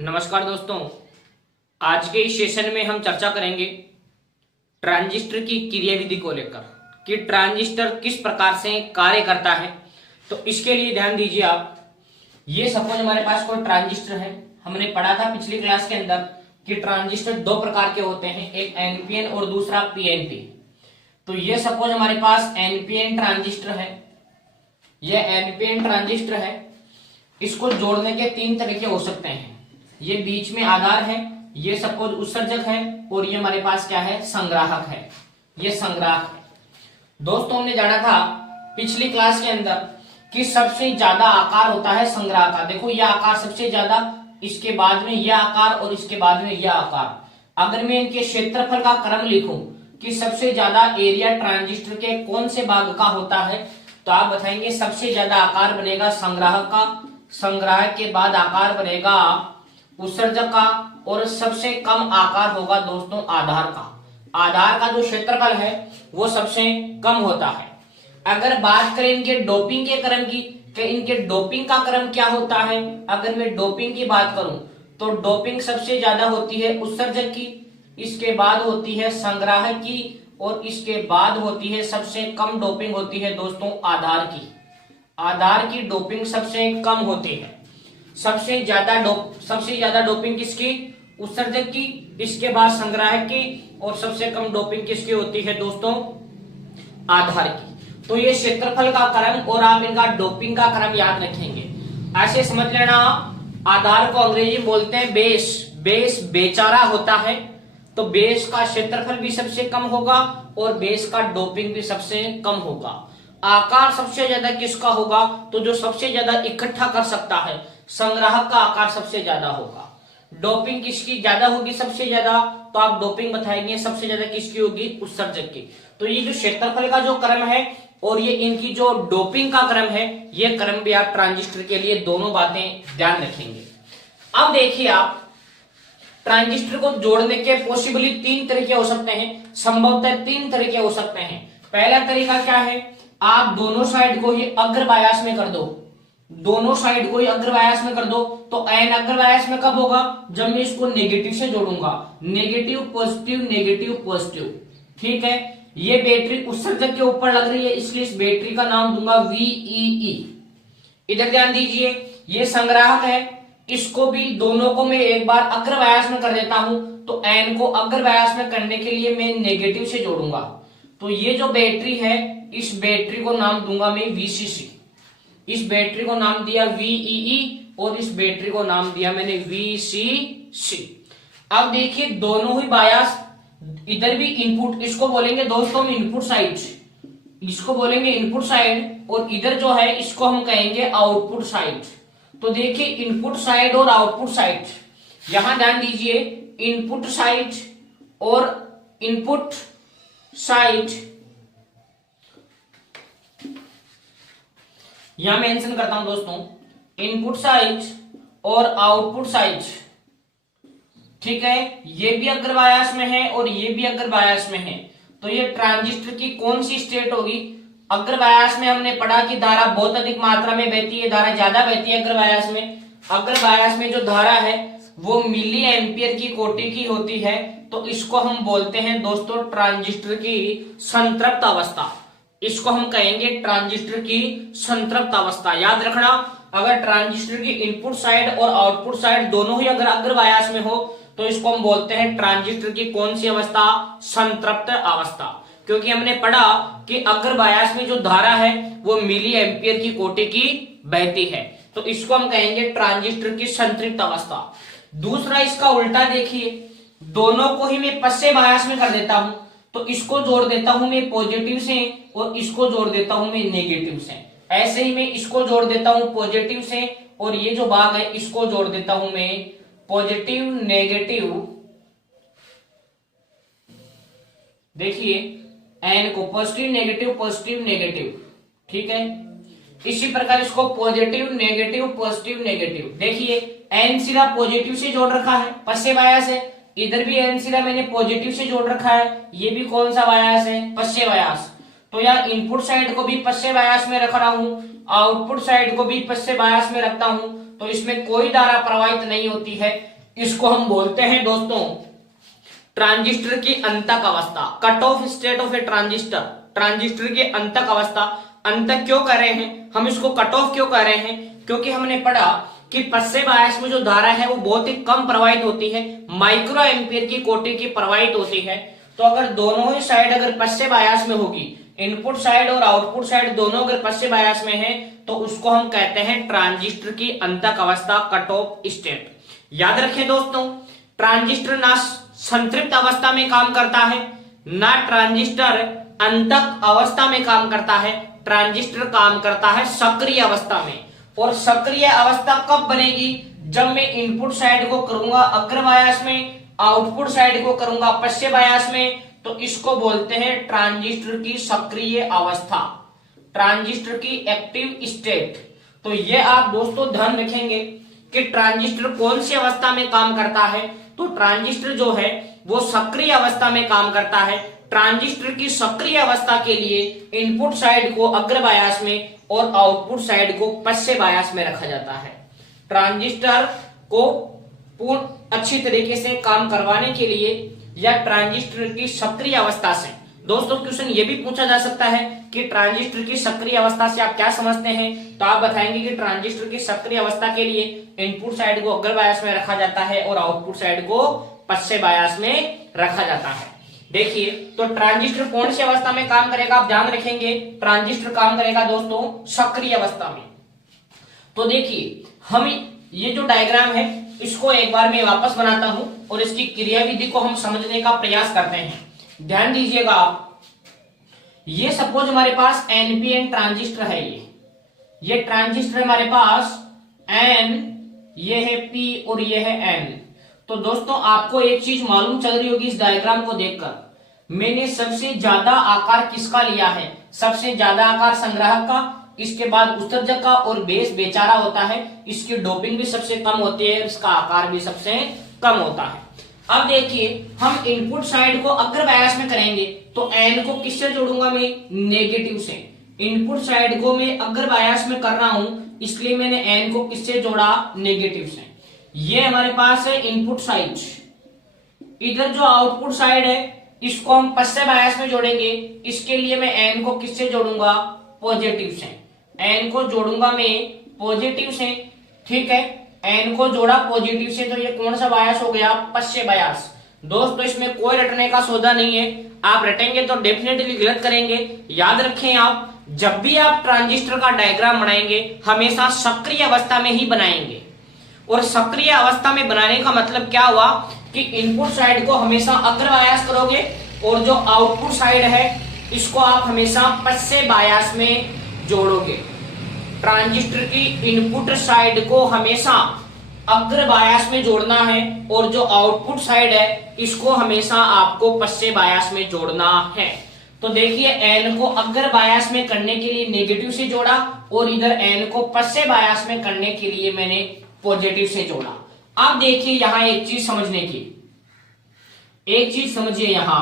नमस्कार दोस्तों, आज के इस सेशन में हम चर्चा करेंगे ट्रांजिस्टर की क्रियाविधि को लेकर कि ट्रांजिस्टर किस प्रकार से कार्य करता है। तो इसके लिए ध्यान दीजिए आप। ये सपोज हमारे पास कोई ट्रांजिस्टर है। हमने पढ़ा था पिछली क्लास के अंदर कि ट्रांजिस्टर दो प्रकार के होते हैं, एक एनपीएन और दूसरा पीएनपी। तो ये सपोज हमारे पास एनपीएन ट्रांजिस्टर है। ये एनपीएन ट्रांजिस्टर है। इसको जोड़ने के तीन तरीके हो सकते हैं। ये बीच में आधार है, ये सपोज उत्सर्जक है, और ये हमारे पास क्या है, संग्राहक है। ये संग्राहक है। दोस्तों, हमने जाना था पिछली क्लास के अंदर कि सबसे ज्यादा आकार होता है संग्राहक का। देखो ये आकार सबसे ज्यादा, इसके बाद में यह आकार और इसके बाद में यह आकार। अगर मैं इनके क्षेत्रफल का क्रम लिखूं कि सबसे ज्यादा एरिया ट्रांजिस्टर के कौन से भाग का होता है, तो आप बताएंगे सबसे ज्यादा आकार बनेगा संग्राहक का, संग्राहक के बाद आकार बनेगा उत्सर्जक का, और सबसे कम आकार होगा दोस्तों आधार का। आधार का जो क्षेत्रफल है वो सबसे कम होता है। अगर बात करें इनके डोपिंग के क्रम की, कि इनके डोपिंग का क्रम क्या होता है, अगर मैं डोपिंग की बात करूं तो डोपिंग सबसे ज्यादा होती है उत्सर्जक की, इसके बाद होती है संग्राहक की, और इसके बाद होती है सबसे कम डोपिंग होती है दोस्तों आधार की। आधार की डोपिंग सबसे कम होती है। सबसे ज्यादा डोपिंग किसकी, उत्सर्जक की, इसके बाद संग्राहक की, और सबसे कम डोपिंग किसकी होती है दोस्तों, आधार की। तो ये क्षेत्रफल का क्रम और आप इनका डोपिंग का क्रम याद रखेंगे। ऐसे समझ लेना, आधार को अंग्रेजी में बोलते हैं बेस। बेस बेचारा होता है, तो बेस का क्षेत्रफल भी सबसे कम होगा और बेस का डोपिंग भी सबसे कम होगा। आकार सबसे ज्यादा किसका होगा, तो जो सबसे ज्यादा इकट्ठा कर सकता है, संग्राहक का आकार सबसे ज्यादा होगा। डोपिंग किसकी ज्यादा होगी सबसे ज्यादा, तो आप डोपिंग बताएंगे सबसे ज्यादा किसकी होगी, उत्सर्जक की। तो ये जो क्षेत्रफल का जो क्रम है और ये इनकी जो डोपिंग का क्रम है, ये क्रम भी आप ट्रांजिस्टर के लिए दोनों बातें ध्यान रखेंगे। अब देखिए आप, ट्रांजिस्टर को जोड़ने के पॉसिबली तीन तरीके हो सकते हैं, संभवतः तीन तरीके हो सकते हैं। पहला तरीका क्या है, आप दोनों साइड को ही अग्र बायास में कर दो। दोनों साइड को ही अग्र बायास में कर दो। तो एन अग्र बायास में कब होगा, जब मैं इसको नेगेटिव से जोड़ूंगा। नेगेटिव पॉजिटिव, नेगेटिव पॉजिटिव, ठीक है। ये बैटरी उत्सर्जक के ऊपर लग रही है, इसलिए इस बैटरी का नाम दूंगा VEE। इधर ध्यान दीजिए, ये संग्राहक है, इसको भी दोनों को मैं एक बार अग्र बायास में कर देता हूं। तो एन को अग्र बायास में करने के लिए मैं नेगेटिव से जोड़ूंगा। तो ये जो बैटरी है, इस बैटरी को नाम दूंगा मैं VCC। इस बैटरी को नाम दिया VEE और इस बैटरी को नाम दिया मैंने VCC। अब देखिए दोनों ही बायास, इधर भी इनपुट, इसको बोलेंगे दोस्तों हम इनपुट साइड, इसको बोलेंगे इनपुट साइड, और इधर जो है इसको हम कहेंगे आउटपुट साइड। तो देखिए इनपुट साइड और आउटपुट साइड, यहां ध्यान दीजिए, इनपुट साइड और इनपुट साइड, यहां मेंशन करता हूं दोस्तों, इनपुट साइड और आउटपुट साइड, ठीक है। ये भी अग्र बायास में है और ये भी अग्र बायास में है। तो ये ट्रांजिस्टर की कौन सी स्टेट होगी, अग्र बायास में हमने पढ़ा कि धारा बहुत अधिक मात्रा में बहती है, धारा ज्यादा बहती है अग्र बायास में। अग्र बायास में जो धारा है वो मिली एम्पियर की कोटि की होती है। तो इसको हम बोलते हैं दोस्तों ट्रांजिस्टर की संतृप्त अवस्था। इसको हम कहेंगे ट्रांजिस्टर की संतृप्त अवस्था। याद रखना, अगर ट्रांजिस्टर की इनपुट साइड और आउटपुट साइड दोनों ही अगर अग्र बायास में हो तो इसको हम बोलते हैं ट्रांजिस्टर की कौन सी अवस्था, संतृप्त अवस्था। क्योंकि हमने पढ़ा कि अग्र बायास में जो धारा है वो मिली एम्पियर की कोटि की बहती है। तो इसको हम कहेंगे ट्रांजिस्टर की संतृप्त अवस्था। दूसरा इसका उल्टा देखिए, दोनों को ही मैं पश्चिम बायास में कर देता हूं। तो इसको जोड़ देता हूं मैं पॉजिटिव से और इसको जोड़ देता हूं मैं नेगेटिव से। ऐसे ही मैं इसको जोड़ देता हूं पॉजिटिव से और ये जो भाग है इसको जोड़ देता हूं मैं पॉजिटिव नेगेटिव। देखिए एन को पॉजिटिव नेगेटिव, ठीक है। इसी प्रकार इसको पॉजिटिव नेगेटिव। देखिए एन सिरा पॉजिटिव से जोड़ रखा है, पश्चिम बायास है। इधर भी एन सिरा मैंने पॉजिटिव से जोड़ रखा है, ये भी कौन सा बायास है, पश्चिम बायास। तो यार इनपुट साइड को भी पश्चिम बायास में रख रहा हूं, आउटपुट साइड को भी पश्चिम बायास में रखता हूं। तो इसमें कोई धारा प्रवाहित नहीं होती है। इसको हम बोलते हैं दोस्तों ट्रांजिस्टर की अंतक अवस्था, cut off state of A transistor. Transistor की अंतक अवस्था, अंतक क्यों कर रहे हैं हम इसको, कट ऑफ क्यों कर रहे हैं, क्योंकि हमने पढ़ा कि पश्चिम बायस में जो धारा है वो बहुत ही कम प्रवाहित होती है, माइक्रो एम्पियर की कोटि की प्रवाहित होती है। तो अगर दोनों ही साइड अगर पश्चिम बायस में होगी, इनपुट साइड और आउटपुट साइड दोनों अगर पश्चिम बायस में है, तो उसको हम कहते हैं ट्रांजिस्टर की अंतक अवस्था, कट ऑफ स्टेट। याद रखें दोस्तों, ट्रांजिस्टर ना संतृप्त अवस्था में काम करता है, ना ट्रांजिस्टर अंतक अवस्था में काम करता है। ट्रांजिस्टर काम करता है सक्रिय अवस्था में। और सक्रिय अवस्था कब बनेगी, जब मैं इनपुट साइड को करूंगा अग्र बायस में, आउटपुट साइड को करूंगा पश्चिम बायस में, तो इसको बोलते हैं ट्रांजिस्टर की सक्रिय अवस्था, ट्रांजिस्टर की एक्टिव स्टेट। तो ये आप दोस्तों ध्यान रखेंगे कि ट्रांजिस्टर कौन सी अवस्था में काम करता है, तो ट्रांजिस्टर जो है वो सक्रिय अवस्था में काम करता है। ट्रांजिस्टर की सक्रिय अवस्था के लिए इनपुट साइड को अग्र बायस में और आउटपुट साइड को पश्चिम बायस में रखा जाता है। ट्रांजिस्टर को पूर्ण अच्छी तरीके से काम करवाने के लिए या ट्रांजिस्टर की सक्रिय अवस्था से, दोस्तों क्वेश्चन ये भी पूछा जा सकता है कि ट्रांजिस्टर की सक्रिय अवस्था से आप क्या समझते हैं, तो आप बताएंगे कि ट्रांजिस्टर की सक्रिय अवस्था के लिए इनपुट साइड को अग्र बायस में रखा जाता है और आउटपुट साइड को पश्चिम बायस में रखा जाता है। देखिए, तो ट्रांजिस्टर कौन सी अवस्था में काम करेगा, आप ध्यान रखेंगे, ट्रांजिस्टर काम करेगा दोस्तों सक्रिय अवस्था में। तो देखिए, हम ये जो डायग्राम है इसको एक बार मैं वापस बनाता हूं और इसकी क्रियाविधि को हम समझने का प्रयास करते हैं। ध्यान दीजिएगा आप, ये सपोज हमारे पास एनपीएन ट्रांजिस्टर है, ये ट्रांजिस्टर हमारे पास एन, ये है पी और ये है एन। तो दोस्तों आपको एक चीज मालूम चल रही होगी इस डायग्राम को देखकर, मैंने सबसे ज्यादा आकार किसका लिया है, सबसे ज्यादा आकार संग्राहक का, इसके बाद उत्सर्जक का, और बेस बेचारा होता है, इसकी डोपिंग भी सबसे कम होती है, इसका आकार भी सबसे कम होता है। अब देखिए, हम इनपुट साइड को अग्र बायस में करेंगे तो एन को किससे जोड़ूंगा मैं, नेगेटिव से। इनपुट साइड को मैं अग्र बायस में कर रहा हूं, इसलिए मैंने एन को किससे जोड़ा, नेगेटिव से। ये हमारे पास है इनपुट साइड, इधर जो आउटपुट साइड है इसको हम पश्चिम बायस में जोड़ेंगे, इसके लिए मैं एन को किससे जोड़ूंगा, पॉजिटिव से। एन को जोड़ूंगा मैं पॉजिटिव से, ठीक है, एन को जोड़ा पॉजिटिव से, तो ये कौन सा बायस हो गया, पश्चिम बायस। दोस्तों इसमें कोई रटने का सौदा नहीं है, आप रटेंगे तो डेफिनेटली गलत करेंगे। याद रखें आप, जब भी आप ट्रांजिस्टर का डायग्राम बनाएंगे हमेशा सक्रिय अवस्था में ही बनाएंगे, और सक्रिय अवस्था में बनाने का मतलब क्या हुआ कि इनपुट साइड को हमेशा अग्र बायस करोगे और जो आउटपुट साइड है इसको आप हमेशा पश्चिम बायस में जोड़ोगे। ट्रांजिस्टर की इनपुट साइड को हमेशा अग्र बायस में जोड़ना है और जो आउटपुट साइड है इसको हमेशा आपको पश्चिम बायस में जोड़ना है। तो देखिए, एन को अग्र बायस में करने के लिए नेगेटिव से जोड़ा और इधर एन को पश्चिम बायस में करने के लिए मैंने पॉजिटिव से जोड़ा। अब देखिए यहां एक चीज समझने की, एक चीज समझिए, यहां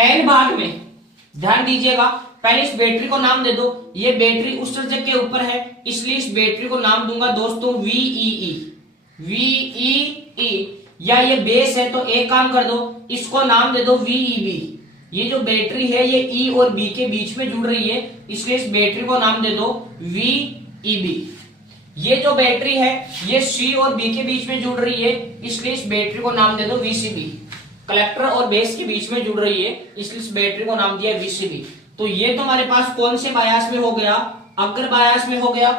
एन भाग में ध्यान दीजिएगा, पहले इस बैटरी को नाम दे दो, ये बैटरी उत्सर्जक के ऊपर है इसलिए इस बैटरी को नाम दूंगा दोस्तों VEE, VEE, या ये बेस है तो एक काम कर दो, इसको नाम दे दो VEB। ये जो बैटरी है ये E और B के बीच में जुड़ रही है इसलिए इस बैटरी को नाम दे दो VEB। ये जो बैटरी है ये C और B के बीच में जुड़ रही है इसलिए इस बैटरी को नाम दे दो VCB। कलेक्टर और बेस के बीच में जुड़ रही है इसलिए इस बैटरी को नाम दिया VCB। तो ये तो हमारे पास कौन से बायस में हो गया, अग्र बायस में हो गया।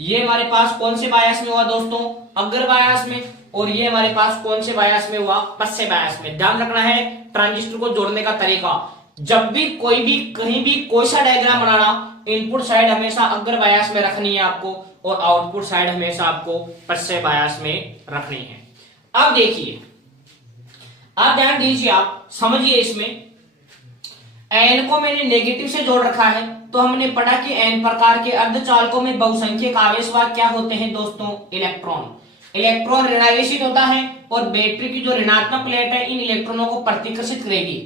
ये हमारे पास कौन से बायस में हुआ दोस्तों, अग्र बायस में। और ये हमारे पास कौन से बायस में हुआ, पश्चिम बायस में। ध्यान रखना है ट्रांजिस्टर को जोड़ने का तरीका, जब भी कोई भी कहीं भी कोई सा डायग्राम बनाना, इनपुट साइड हमेशा अग्र बायस में रखनी है आपको और आउटपुट साइड हमेशा आपको पश्चिम बायस में रखनी है। अब देखिए, आप ध्यान दीजिए, आप समझिए, इसमें एन को मैंने नेगेटिव से जोड़ रखा है तो हमने पढ़ा कि एन प्रकार के अर्धचालकों में बहुसंख्यक आवेशवाहक क्या होते हैं दोस्तों, इलेक्ट्रॉन। इलेक्ट्रॉन ऋणावेशित होता है और बैटरी की जो ऋणात्मक प्लेट है इन इलेक्ट्रॉनों को प्रतिकर्षित करेगी।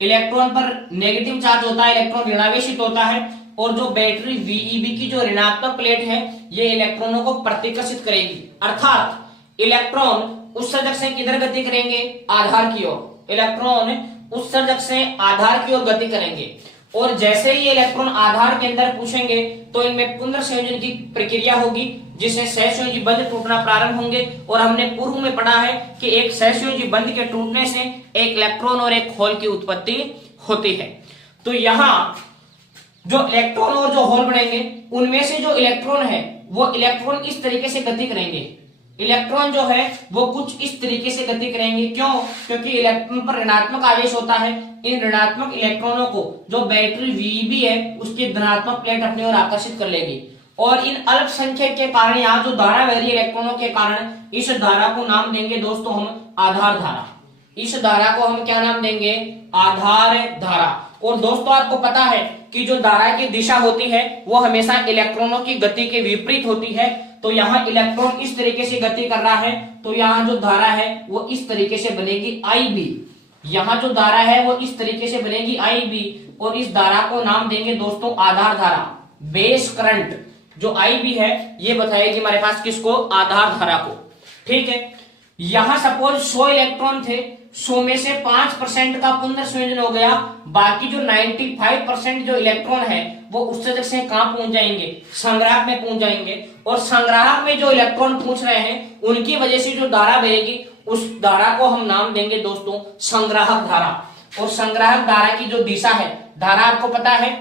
इलेक्ट्रॉन पर नेगेटिव चार्ज होता है, इलेक्ट्रॉन ऋणावेशित होता है और जो बैटरी VEB की जो ऋणात्मक प्लेट है ये इलेक्ट्रॉनों को प्रतिकर्षित करेगी, अर्थात इलेक्ट्रॉन उत्सर्जक से किधर गति करेंगे, आधार की ओर। इलेक्ट्रॉन उत्सर्जक से आधार की ओर गति करेंगे और जैसे ही इलेक्ट्रॉन आधार के अंदर पूछेंगे तो इनमें पुनर्संयोजन की प्रक्रिया होगी जिससे सहसंयोजी बंध टूटना प्रारंभ होंगे। और हमने पूर्व में पढ़ा है कि एक सहसंयोजी बंध के टूटने से एक इलेक्ट्रॉन और एक होल की उत्पत्ति होती है। तो यहाँ जो इलेक्ट्रॉन और जो होल बनेंगे उनमें से जो इलेक्ट्रॉन है वो इलेक्ट्रॉन इस तरीके से गति करेंगे, इलेक्ट्रॉन जो है वो कुछ इस तरीके से गति करेंगे। क्यों? क्योंकि इलेक्ट्रॉन पर ऋणात्मक आवेश होता है। इन ऋणात्मक इलेक्ट्रॉनों को जो बैटरी VEB है उसकी धनात्मक प्लेट अपनी ओर आकर्षित कर लेगी और इन अल्पसंख्यक के कारण यहाँ जो धारा बह रही है इलेक्ट्रॉनों के कारण, इस धारा को नाम देंगे दोस्तों हम आधार धारा। इस धारा को हम क्या नाम देंगे, आधार धारा। और दोस्तों आपको पता है कि जो धारा की दिशा होती है वो हमेशा इलेक्ट्रॉनों की गति के विपरीत होती है। तो यहाँ इलेक्ट्रॉन इस तरीके से गति कर रहा है तो यहाँ जो धारा है वो इस तरीके से बनेगी IB। यहाँ जो धारा है वो इस तरीके से बनेगी IB और इस धारा को नाम देंगे दोस्तों आधार धारा, बेस करंट। जो IB है ये बताएगी हमारे पास किसको, आधार धारा को। ठीक है, यहां सपोज 100 इलेक्ट्रॉन थे, 100 में से 5% का पुनर्संयोजन हो गया, बाकी जो 95% जो इलेक्ट्रॉन है वो उत्सर्जक से कहां पहुंच जाएंगे, संग्राहक में पहुंच जाएंगे। और संग्राहक में जो इलेक्ट्रॉन पूछ रहे हैं उनकी वजह से जो धारा बहेगी उस धारा को हम नाम देंगे दोस्तों संग्राहक धारा। और संग्राहक धारा की जो दिशा है, धारा आपको पता है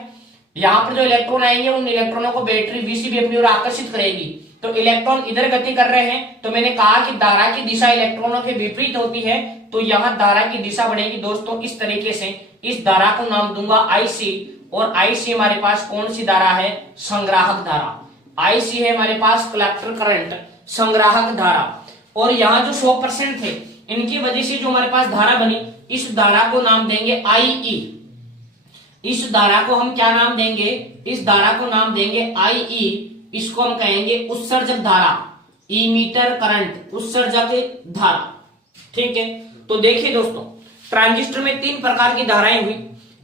यहाँ पर जो इलेक्ट्रॉन आएंगे उन इलेक्ट्रॉनों को बैटरी VCB अपनी ओर आकर्षित करेगी। तो इलेक्ट्रॉन इधर गति कर रहे हैं तो मैंने कहा कि धारा की दिशा इलेक्ट्रॉनों के विपरीत होती है। तो यहाँ धारा की दिशा बनेगी दोस्तों इस तरीके से। इस धारा को नाम दूंगा IC और IC हमारे पास कौन सी धारा है, संग्राहक धारा। IC है हमारे पास कलेक्टर करंट, संग्राहक धारा। और यहाँ जो 100% थे इनकी वजह से जो हमारे पास धारा बनी, इस धारा को नाम देंगे IE। इस धारा को हम क्या नाम देंगे, इस धारा को नाम देंगे IE। इसको हम कहेंगे उत्सर्जक धारा, इमीटर करंट, उत्सर्जक धारा। ठीक है, तो देखिए दोस्तों ट्रांजिस्टर में 3 प्रकार की धाराएं हुई।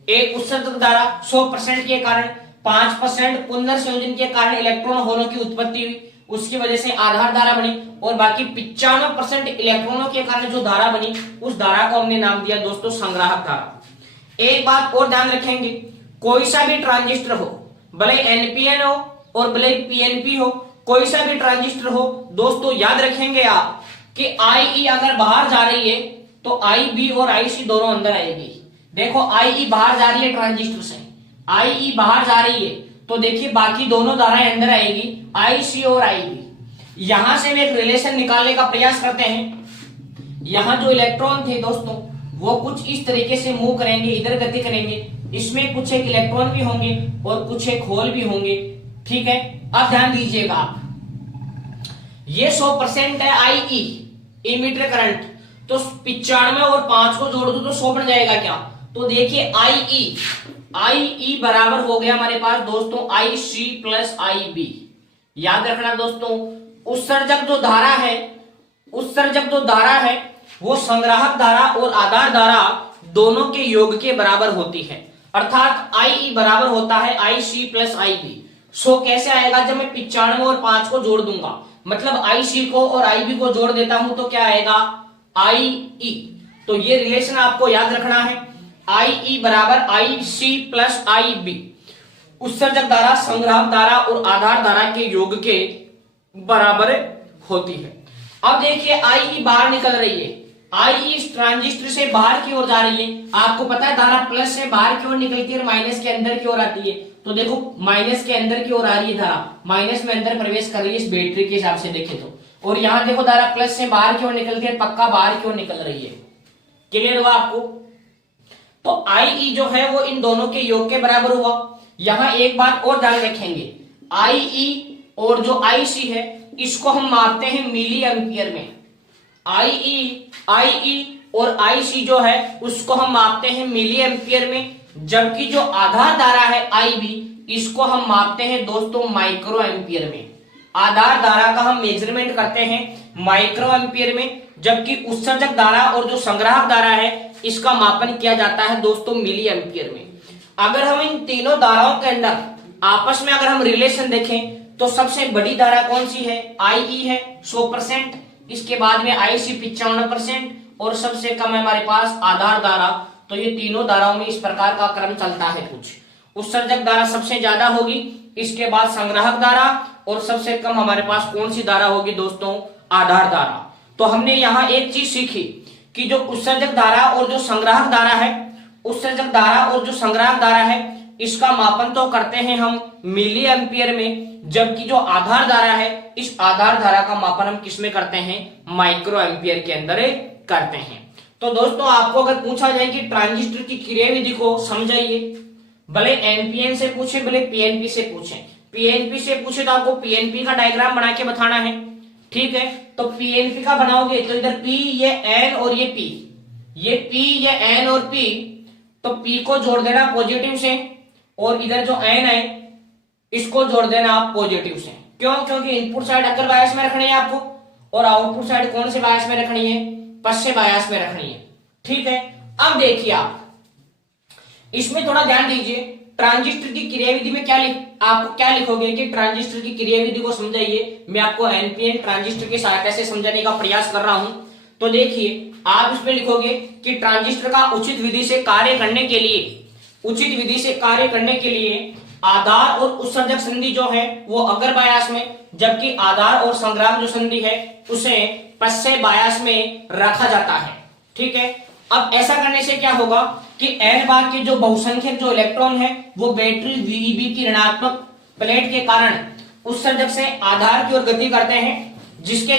एक उत्सर्जक धारा 100% के कारण, 5% पुनर्संयोजन के कारण इलेक्ट्रॉन होलों की उत्पत्ति हुई, उसकी वजह से आधार धारा बनी। और बाकी 95% इलेक्ट्रॉनों के कारण जो धारा बनी उस धारा को हमने नाम दिया दोस्तों संग्राहक धारा। एक बात और ध्यान रखेंगे, कोई सा भी ट्रांजिस्टर हो, भले NPN हो और भले PNP हो, कोई सा भी ट्रांजिस्टर हो दोस्तों याद रखेंगे आप कि IE अगर बाहर जा रही है तो IB और IC दोनों अंदर आएगी। देखो IE बाहर जा रही है ट्रांजिस्टर से, IE बाहर जा रही है तो देखिए बाकी दोनों धाराएं अंदर आएगी, IC और IB। यहां से हम एक रिलेशन निकालने का प्रयास करते हैं। यहां जो इलेक्ट्रॉन थे दोस्तों वो कुछ इस तरीके से मूव करेंगे, इधर गति करेंगे। इसमें कुछ एक इलेक्ट्रॉन भी होंगे और कुछ एक होल भी होंगे। ठीक है, अब ध्यान दीजिएगा आप, ये 100% है IE इमीटर करंट, तो 95 और 5 को जोड़ दो तो 100 बन जाएगा क्या। तो देखिए IE बराबर हो गया हमारे पास दोस्तों IC प्लस IB। याद रखना दोस्तों उत्सर्जक जो धारा है, उत्सर्जक जो धारा है वो संग्राहक धारा और आधार धारा दोनों के योग के बराबर होती है, अर्थात IE बराबर होता है IC प्लस IB। 100 कैसे आएगा, जब मैं 95 और 5 को जोड़ दूंगा, मतलब IC को और IB को जोड़ देता हूं तो क्या आएगा IE। तो ये रिलेशन आपको याद रखना है, IE बराबर IC प्लस IB। उत्सर्जक धारा संग्राहक धारा और आधार धारा के योग के बराबर होती है। अब देखिए IE बाहर निकल रही है, IE इस ट्रांजिस्टर से बाहर की ओर जा रही है। आपको पता है धारा प्लस से बाहर की ओर निकलती है और माइनस के अंदर की ओर आती है। तो देखो माइनस के अंदर की ओर आ रही है धारा, माइनस में अंदर प्रवेश कर रही है इस बैटरी के हिसाब से देखे तो। और यहाँ देखो धारा प्लस से बाहर की ओर निकलती है, पक्का बाहर की ओर निकल रही है। क्लियर हुआ आपको। तो IE जो है वो इन दोनों के योग के बराबर हुआ। यहाँ एक बात और ध्यान रखेंगे, IE और जो IC है इसको हम मापते हैं मिली एम्पियर में। IE और IC जो है उसको हम मापते हैं मिली एम्पियर में, जबकि जो आधार धारा है IB इसको हम मापते हैं दोस्तों माइक्रो एम्पियर में। आधार धारा का हम मेजरमेंट करते हैं माइक्रो एम्पियर में, जबकि उत्सर्जक धारा और जो संग्राहक धारा है इसका मापन किया जाता है दोस्तों मिली एम्पियर में। अगर हम इन तीनों धाराओं के अंदर आपस में अगर हम रिलेशन देखें तो सबसे बड़ी धारा कौन सी है, IE है 100%, इसके बाद में IC 95% और सबसे कम है हमारे पास आधार धारा। तो ये तीनों धाराओं में इस प्रकार का क्रम चलता है कुछ। उत्सर्जक धारा सबसे ज्यादा होगी, इसके बाद संग्राहक धारा और सबसे कम हमारे पास कौन सी धारा होगी दोस्तों, आधार धारा। तो हमने यहाँ एक चीज सीखी कि जो उत्सर्जक धारा और जो संग्राहक धारा है, उत्सर्जक धारा और जो संग्राहक धारा है इसका मापन तो करते हैं हम मिली एम्पियर में, जबकि जो आधार धारा है इस आधार धारा का मापन हम किस में करते हैं, माइक्रो एम्पियर के अंदर करते हैं। तो दोस्तों आपको अगर पूछा जाए कि ट्रांजिस्टर की क्रिया विधि को समझाइए, भले एनपीएन से पूछे भले पीएनपी से पूछे, पीएनपी से पूछे तो आपको पीएनपी का डायग्राम बना के बताना है, ठीक है। तो पीएनपी का बनाओगे तो इधर पी ये एन और ये पी, ये पी ये एन और पी, तो पी को जोड़ देना पॉजिटिव से और इधर जो एन है इसको जोड़ देना आप पॉजिटिव से। क्यों? क्योंकि इनपुट साइड अकर बायस में रखनी है आपको और आउटपुट साइड कौन से बायस में रखनी है, पश्चिम बायस में रखनी है, ठीक है। अब देखिए आप इसमें थोड़ा ध्यान दीजिए, ट्रांजिस्टर की क्रियाविधि में आपको क्या लिखोगे कि ट्रांजिस्टर की क्रियाविधि को समझाइए। मैं आपको एनपीएन ट्रांजिस्टर की सहायता से समझाने का प्रयास कर रहा हूं। तो देखिए आप इसमें लिखोगे कि ट्रांजिस्टर का उचित विधि से कार्य करने के लिए, उचित विधि से कार्य करने के लिए आधार और उत्सर्जक संधि जो है वो अगर बायास में, जबकि आधार और संग्राहक जो संधि है उसे पश्चिम बायास में रखा जाता है, ठीक है। अब ऐसा करने से क्या होगा कि एन बार के जो बहुसंख्यक जो इलेक्ट्रॉन है वो बैटरी वीईबी की ऋणात्मक प्लेट के कारण उत्सर्जक से आधार की ओर गति करते हैं, जिसके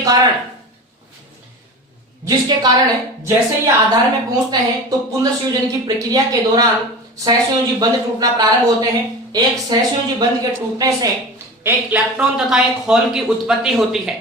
कारण जैसे ही आधार में पहुंचते हैं तो पुनर्संयोजन की प्रक्रिया के दौरान सहसंयोजी बंध टूटना प्रारंभ होते हैं। एक सहसंयोजी बंध के टूटने से एक इलेक्ट्रॉन तथा एक होल की उत्पत्ति होती है।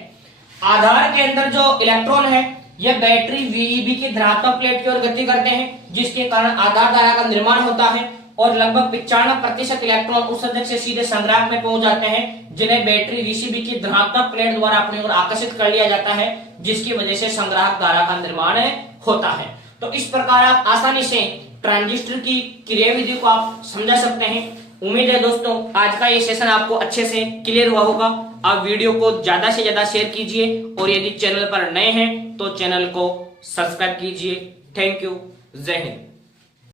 आधार के अंदर जो इलेक्ट्रॉन है यह बैटरी वीईबी की धनात्मक प्लेट की ओर गति करते हैं, जिसके कारण आधार धारा का निर्माण होता है और लगभग 95% इलेक्ट्रॉन उत्सर्जक से सीधे संग्राहक में पहुंच जाते हैं, जिन्हें बैटरी वीसीबी की धनात्मक प्लेट द्वारा अपनी ओर आकर्षित कर लिया जाता है, जिसकी वजह से संग्राहक धारा का निर्माण होता है। तो इस प्रकार आप आसानी से ट्रांजिस्टर की क्रियाविधि को आप समझ सकते हैं। उम्मीद है दोस्तों आज का ये सेशन आपको अच्छे से क्लियर हुआ होगा। आप वीडियो को ज्यादा से ज्यादा शेयर कीजिए और यदि चैनल पर नए हैं तो चैनल को सब्सक्राइब कीजिए। थैंक यू, जय हिंद।